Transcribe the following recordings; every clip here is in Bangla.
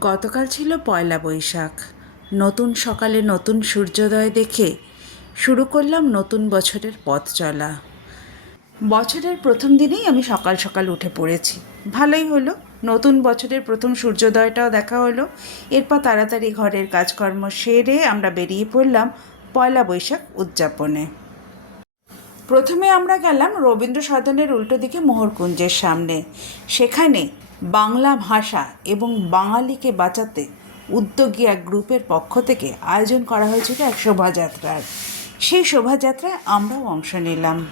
গতকাল ছিল পয়লা বৈশাখ। নতুন সকালে নতুন সূর্যোদয় দেখে শুরু করলাম নতুন বছরের পথ চলা। বছরের প্রথম দিনেই আমি সকাল সকাল উঠে পড়েছি। ভালোই হলো, নতুন বছরের প্রথম সূর্যোদয়টাও দেখা হলো। এরপর তাড়াতাড়ি ঘরের কাজকর্ম সেরে আমরা বেরিয়ে পড়লাম পয়লা বৈশাখ উদযাপনে। প্রথমে আমরা গেলাম রবীন্দ্র সদনের উল্টো দিকে মোহরকুঞ্জের সামনে। সেখানে বাংলা ভাষা এবং বাঙালিকে বাঁচাতে উদ্যোগী এক গ্রুপের পক্ষ থেকে আয়োজন করা হয়েছিল এক শোভাযাত্রার। সেই শোভাযাত্রায় আমরাও অংশ নিলাম।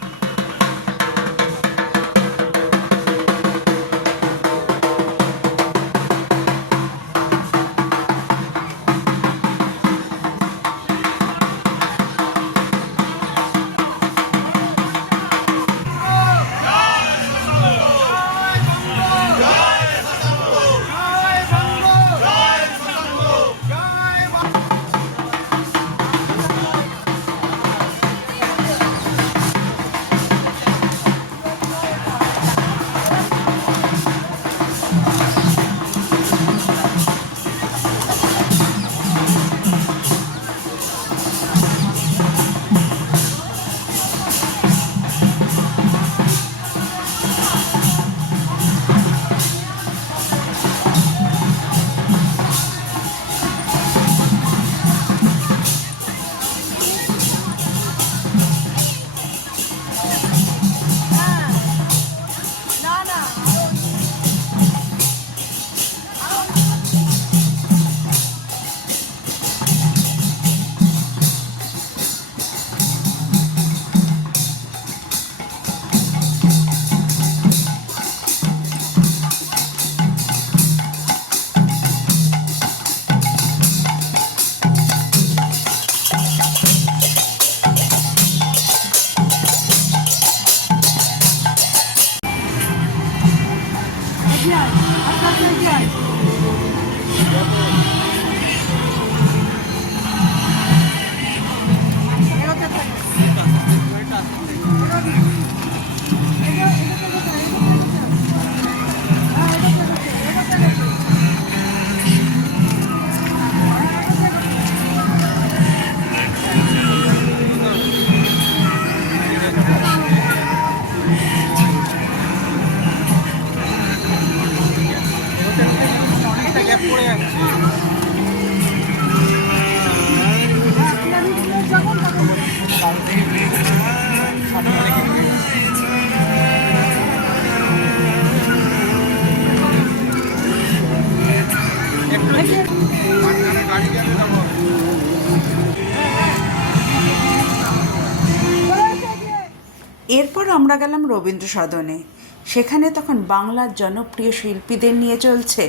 এরপর আমরা গেলাম রবীন্দ্র সদনে সেখানে তখন বাংলার জনপ্রিয় শিল্পীদের নিয়ে চলছে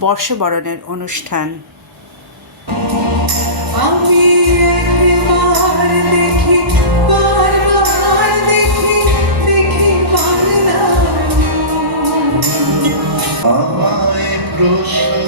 বর্ষবরণের অনুষ্ঠান। প্রশ্ন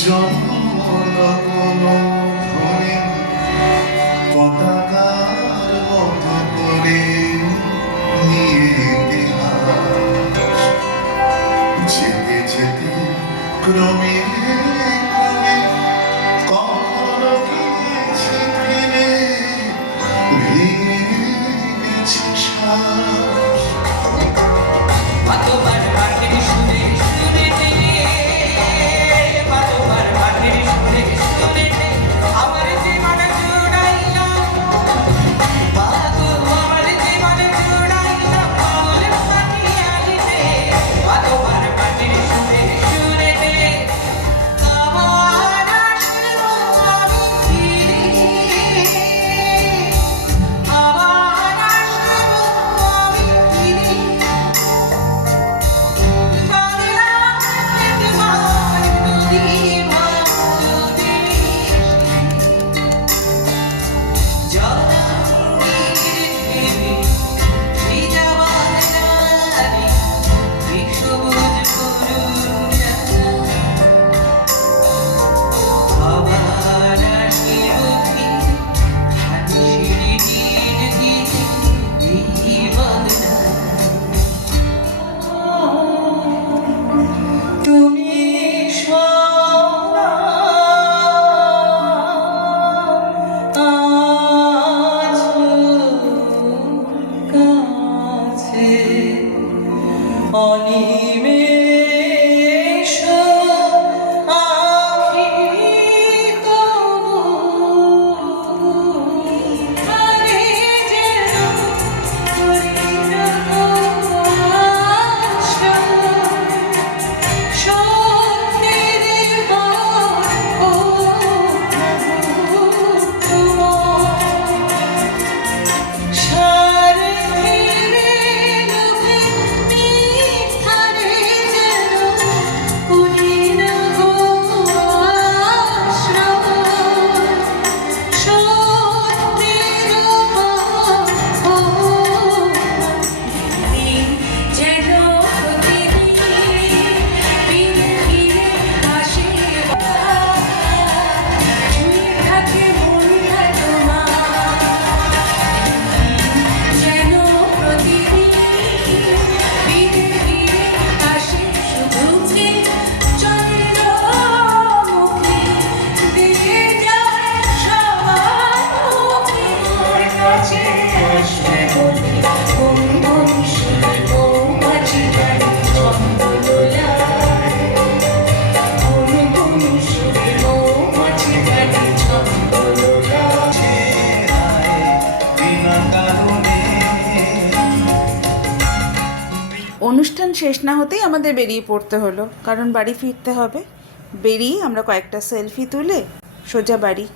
좀 me. অনুষ্ঠান শেষ না হতেই আমাদের বেরিয়ে পড়তে হলো। কারণ বাড়ি ফিরতে হবে। বেরিয়ে আমরা কয়েকটা সেলফি তুলে সোজা বাড়ি